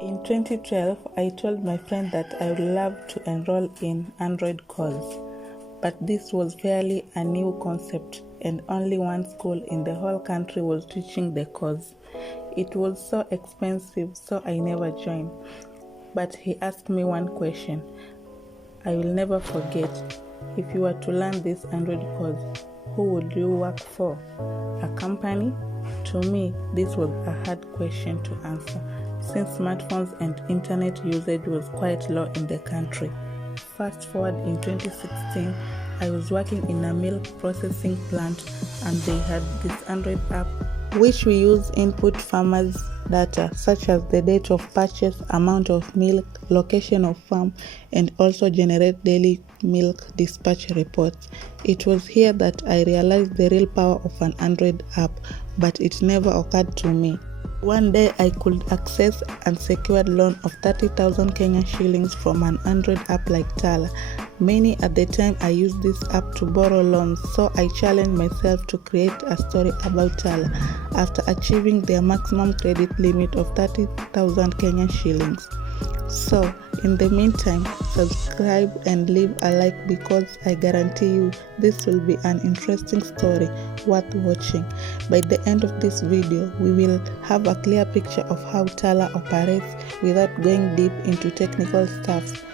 In 2012, I told my friend that I would love to enroll in Android course, but this was fairly a new concept and only one school in the whole country was teaching the course. It was so expensive, so I never joined. But he asked me one question I will never forget. If you were to learn this Android course, who would you work for? A company? To me, this was a hard question to answer, since smartphones and internet usage was quite low in the country. Fast forward in 2016, I was working in a milk processing plant and they had this Android app which we use input farmers' data such as the date of purchase, amount of milk, location of farm, and also generate daily milk dispatch reports. It was here that I realized the real power of an Android app, but it never occurred to me. One day I could access unsecured loan of 30,000 Kenyan shillings from an Android app like Tala. Many at the time I used this app to borrow loans, so I challenged myself to create a story about Tala after achieving their maximum credit limit of 30,000 Kenyan shillings. So, in the meantime, subscribe and leave a like because I guarantee you this will be an interesting story worth watching. By the end of this video, we will have a clear picture of how Tala operates without going deep into technical stuff.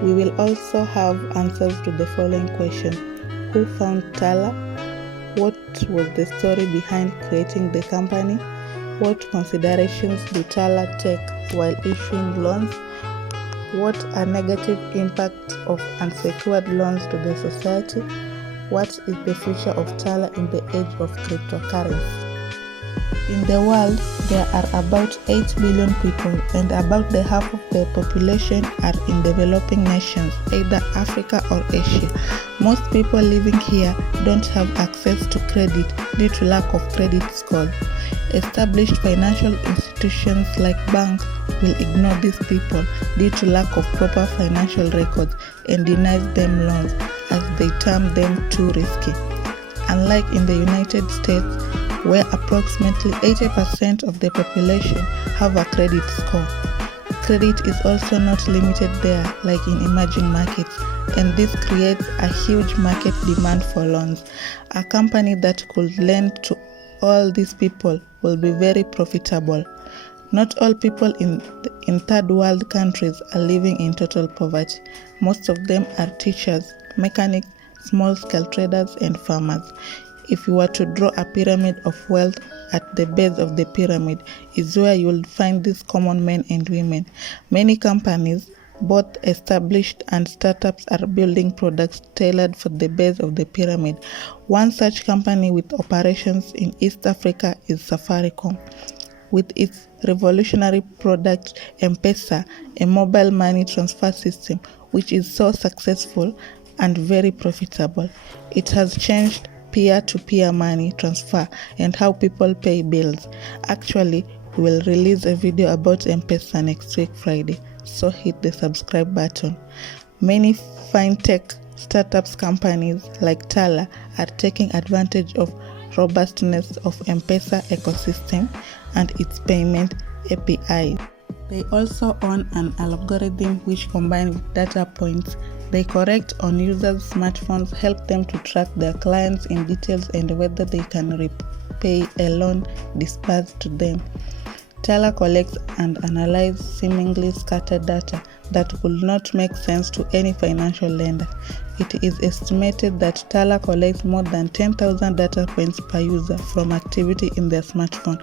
We will also have answers to the following questions. Who found Tala? What was the story behind creating the company? What considerations do Tala take while issuing loans? What are negative impacts of unsecured loans to the society? What is the future of Tala in the age of cryptocurrency? In the world, there are about 8 billion people and about the half of the population are in developing nations, either Africa or Asia. Most people living here don't have access to credit due to lack of credit score. Established financial institutions like banks will ignore these people due to lack of proper financial records and denies them loans as they term them too risky. Unlike in the United States, where approximately 80% of the population have a credit score. Credit is also not limited there like in emerging markets, and this creates a huge market demand for loans. A company that could lend to all these people will be very profitable. Not all people in third world countries are living in total poverty. Most of them are teachers, mechanics, small-scale traders, and farmers. If you were to draw a pyramid of wealth, at the base of the pyramid is where you will find these common men and women. Many companies, both established and startups, are building products tailored for the base of the pyramid. One such company with operations in East Africa is Safaricom. With its revolutionary product M-Pesa, a mobile money transfer system, which is so successful and very profitable. It has changed peer-to-peer money transfer and how people pay bills. Actually, we will release a video about M-Pesa next week Friday, so hit the subscribe button. Many fintech startups companies like Tala are taking advantage of robustness of M-Pesa ecosystem and its payment API. They also own an algorithm which, combined with data points they collect on users' smartphones, help them to track their clients in details and whether they can repay a loan disbursed to them. Tala collects and analyzes seemingly scattered data that could not make sense to any financial lender. It is estimated that Tala collects more than 10,000 data points per user from activity in their smartphone.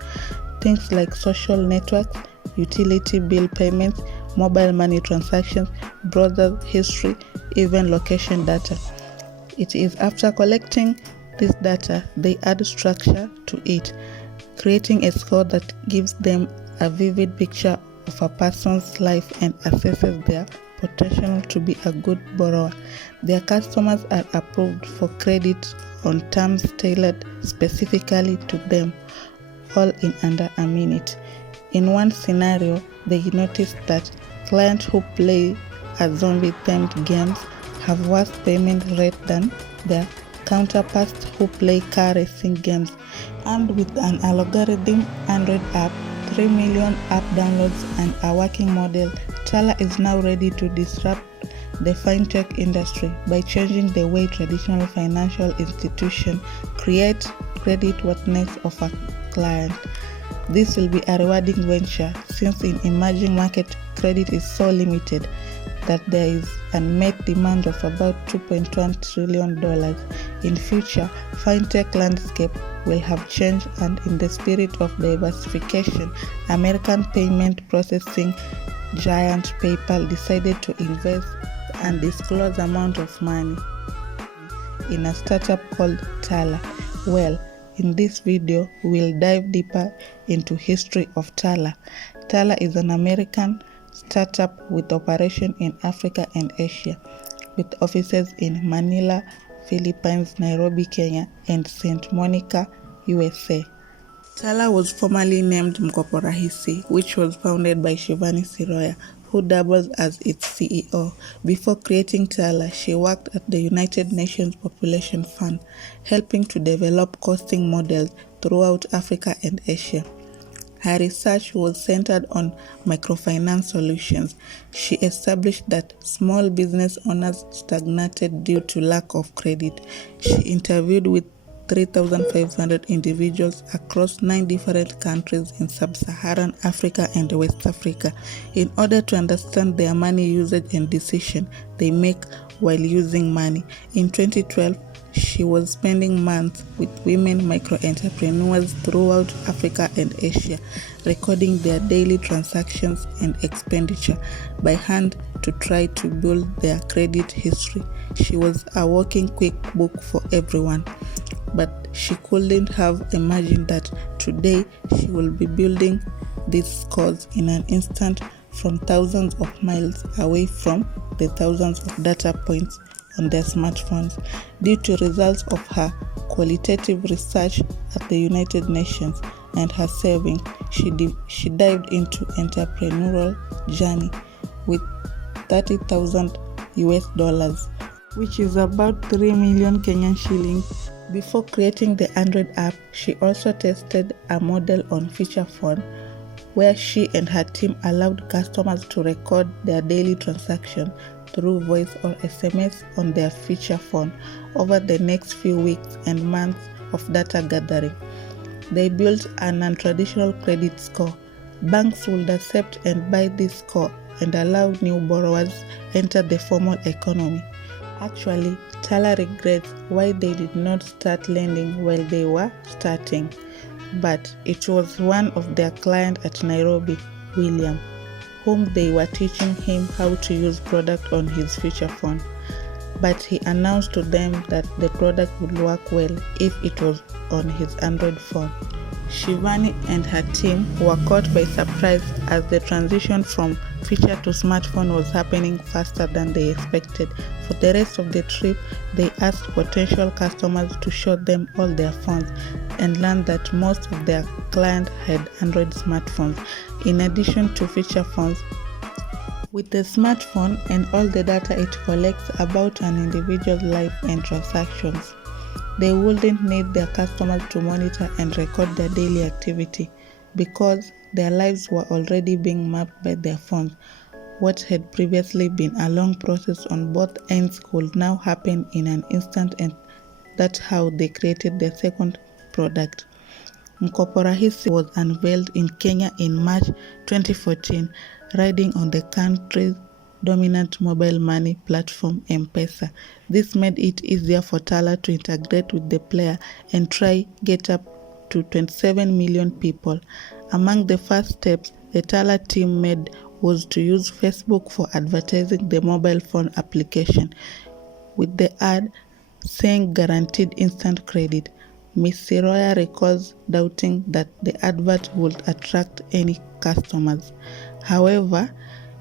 Things like social networks, utility bill payments, mobile money transactions, browser history, even location data. It is after collecting this data, they add structure to it, creating a score that gives them a vivid picture of a person's life and assesses their potential to be a good borrower. Their customers are approved for credit on terms tailored specifically to them, all in under a minute. In one scenario, they noticed that clients who play a zombie-themed games have worse payment rate than their counterparts who play car racing games. And with an algorithm Android app, 3 million app downloads and a working model, Tala is now ready to disrupt the fintech industry by changing the way traditional financial institutions create creditworthiness of a client. This will be a rewarding venture since in emerging market credit is so limited that there is unmet demand of about $2.1 trillion. In future, fintech landscape will have changed, and in the spirit of diversification, American payment processing giant PayPal decided to invest an undisclosed amount of money in a startup called Tala. Well, in this video, we'll dive deeper into history of Tala. Tala is an American startup with operation in Africa and Asia, with offices in Manila, Philippines, Nairobi, Kenya, and St. Monica, USA. Tala was formerly named Mkopo Rahisi, which was founded by Shivani Siroya, who doubles as its CEO. Before creating Tala, she worked at the United Nations Population Fund, helping to develop costing models throughout Africa and Asia. Her research was centered on microfinance solutions. She established that small business owners stagnated due to lack of credit. She interviewed with 3,500 individuals across 9 different countries in sub-Saharan Africa and West Africa in order to understand their money usage and decisions they make while using money. In 2012, she was spending months with women micro-entrepreneurs throughout Africa and Asia, recording their daily transactions and expenditure by hand to try to build their credit history. She was a walking QuickBook for everyone, but she couldn't have imagined that today she will be building these scores in an instant from thousands of miles away from the thousands of data points on their smartphones. Due to results of her qualitative research at the United Nations and her saving, she dived into entrepreneurial journey with $30,000, which is about 3 million Kenyan shillings. Before creating the Android app, she also tested a model on feature phone, where she and her team allowed customers to record their daily transactions through voice or SMS on their feature phone. Over the next few weeks and months of data gathering, they built an non-traditional credit score. Banks would accept and buy this score and allow new borrowers enter the formal economy. Actually, Tala regrets why they did not start lending while they were starting, but it was one of their clients at Nairobi, William, whom they were teaching him how to use product on his feature phone. But he announced to them that the product would work well if it was on his Android phone. Shivani and her team were caught by surprise as the transition from feature to smartphone was happening faster than they expected. For the rest of the trip, they asked potential customers to show them all their phones and learned that most of their clients had Android smartphones. In addition to feature phones, with the smartphone and all the data it collects about an individual's life and transactions, they wouldn't need their customers to monitor and record their daily activity because their lives were already being mapped by their phones. What had previously been a long process on both ends could now happen in an instant, and that's how they created their second product. Mkopo Rahisi was unveiled in Kenya in March 2014, riding on the country's dominant mobile money platform M-Pesa. This made it easier for Tala to integrate with the player and try get up to 27 million people. Among the first steps the Tala team made was to use Facebook for advertising the mobile phone application, with the ad saying guaranteed instant credit. Ms. Siroya recalls doubting that the advert would attract any customers. However,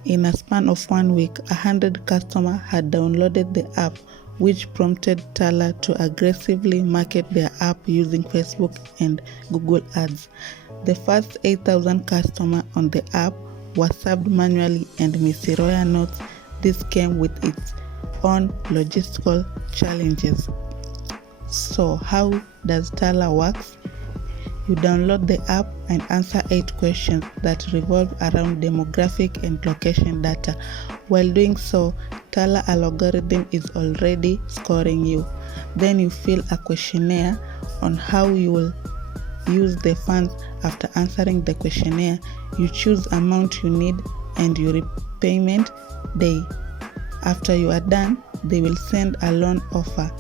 in a span of 1 week, 100 customers had downloaded the app, which prompted Tala to aggressively market their app using Facebook and Google Ads. The first 8,000 customers on the app were served manually, and Ms. Siroya notes this came with its own logistical challenges. So how does Tala work? You download the app and answer 8 questions that revolve around demographic and location data. While doing so, Tala algorithm is already scoring you. Then you fill a questionnaire on how you will use the funds. After answering the questionnaire, you choose amount you need and your repayment day. After you are done, they will send a loan offer.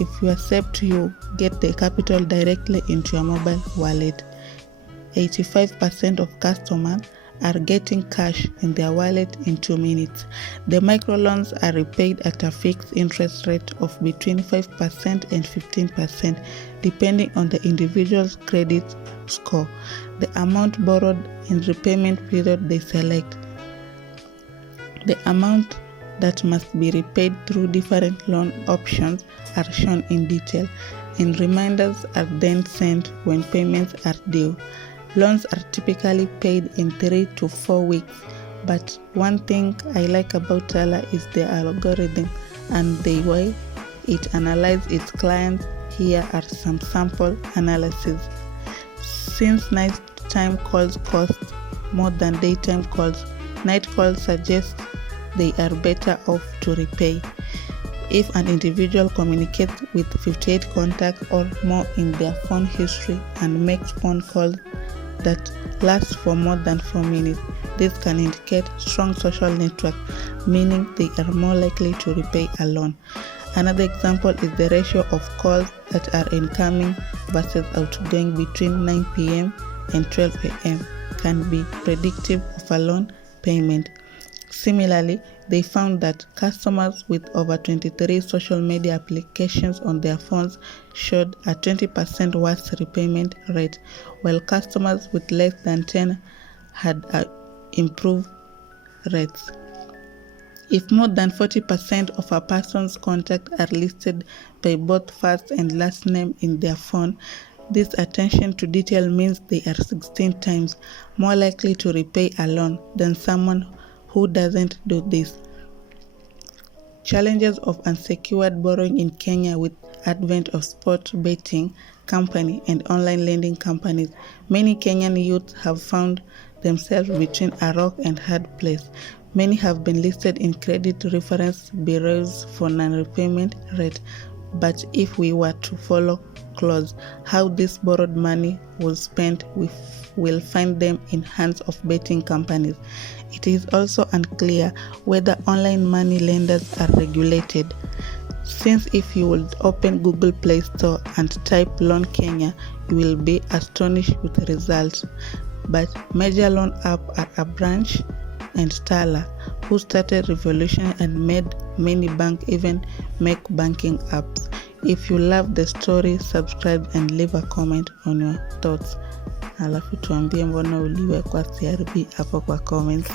If you accept, you get the capital directly into your mobile wallet. 85% of customers are getting cash in their wallet in 2 minutes. The microloans are repaid at a fixed interest rate of between 5% and 15%, depending on the individual's credit score, the amount borrowed, and repayment period they select. The amount that must be repaid through different loan options are shown in detail, and reminders are then sent when payments are due. Loans are typically paid in 3 to 4 weeks, but one thing I like about Tala is the algorithm and the way it analyzes its clients. Here are some sample analyses. Since nighttime calls cost more than daytime calls, night calls suggest they are better off to repay. If an individual communicates with 58 contacts or more in their phone history and makes phone calls that last for more than 4 minutes, this can indicate strong social network, meaning they are more likely to repay a loan. Another example is the ratio of calls that are incoming versus outgoing between 9 p.m. and 12 a.m. can be predictive of a loan payment. Similarly, they found that customers with over 23 social media applications on their phones showed a 20% worse repayment rate, while customers with less than 10 had improved rates. If more than 40% of a person's contacts are listed by both first and last name in their phone, this attention to detail means they are 16 times more likely to repay a loan than someone who doesn't do this. Challenges of unsecured borrowing in Kenya with advent of sport betting company and online lending companies. Many Kenyan youths have found themselves between a rock and hard place. Many have been listed in credit reference bureaus for non-repayment rate. But if we were to follow close how this borrowed money was spent, we will find them in hands of betting companies. It is also unclear whether online money lenders are regulated, since if you would open Google Play Store and type Loan Kenya, you will be astonished with the results. But major loan apps are a branch and Tala, who started revolution and made many banks even make banking apps. If you love the story, subscribe and leave a comment on your thoughts. Alafu tuambie mbona uliwekwa CRB hapo kwa comments.